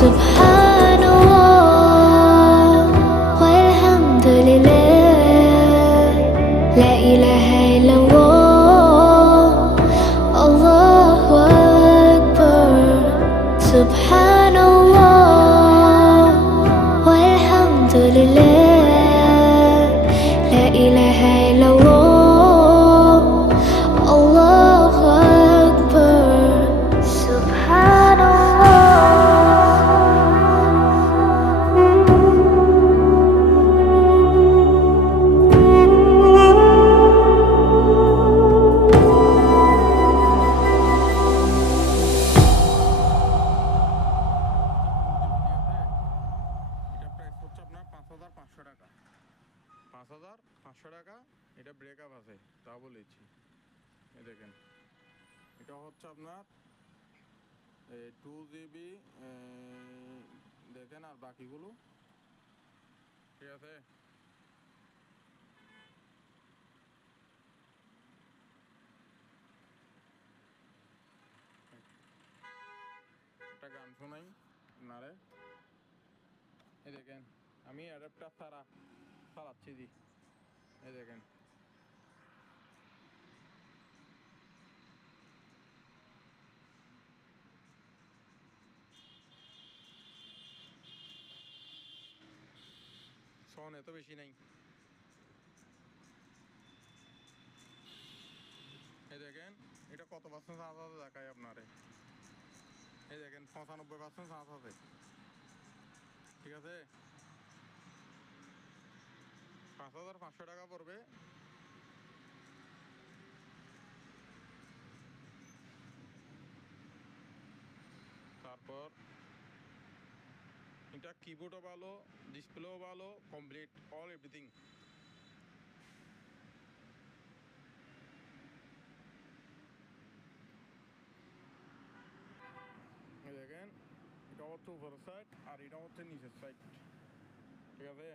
Subhanallah walhamdulillah, la ilaha illallah, Allahu Akbar. Subhanallah walhamdulillah, la ilaha illallah, Allahu Akbar. Subhanallah. আপনার 5,500 টাকা, 5,500 টাকা। এটা breakup আছে, তা বলেছি। এই দেখেন, এটা হচ্ছে আপনার 2 GB, দেখেন, আর বাকিগুলো ঠিক আছে। একটা গান শোনাই নারে। এই দেখেন, আমি অ্যাডাপ্টার চালাচ্ছি দি। এই দেখেন, সন এত বেশি নাই। এই দেখেন, এটা কত পার্সেন্ট চার্জ আছে দেখায় আপনারে। এই দেখেন, 95% চার্জ আছে, ঠিক আছে। 5,500 টাকা পড়বে। তারপর এটা কিবোর্ডও ভালো, ডিসপ্লেও ভালো, কমপ্লিট অল এভরিথিং। দেখেন, এটা হচ্ছে উপরের সাইড আর এটা হচ্ছে নিচের সাইড, ঠিক আছে।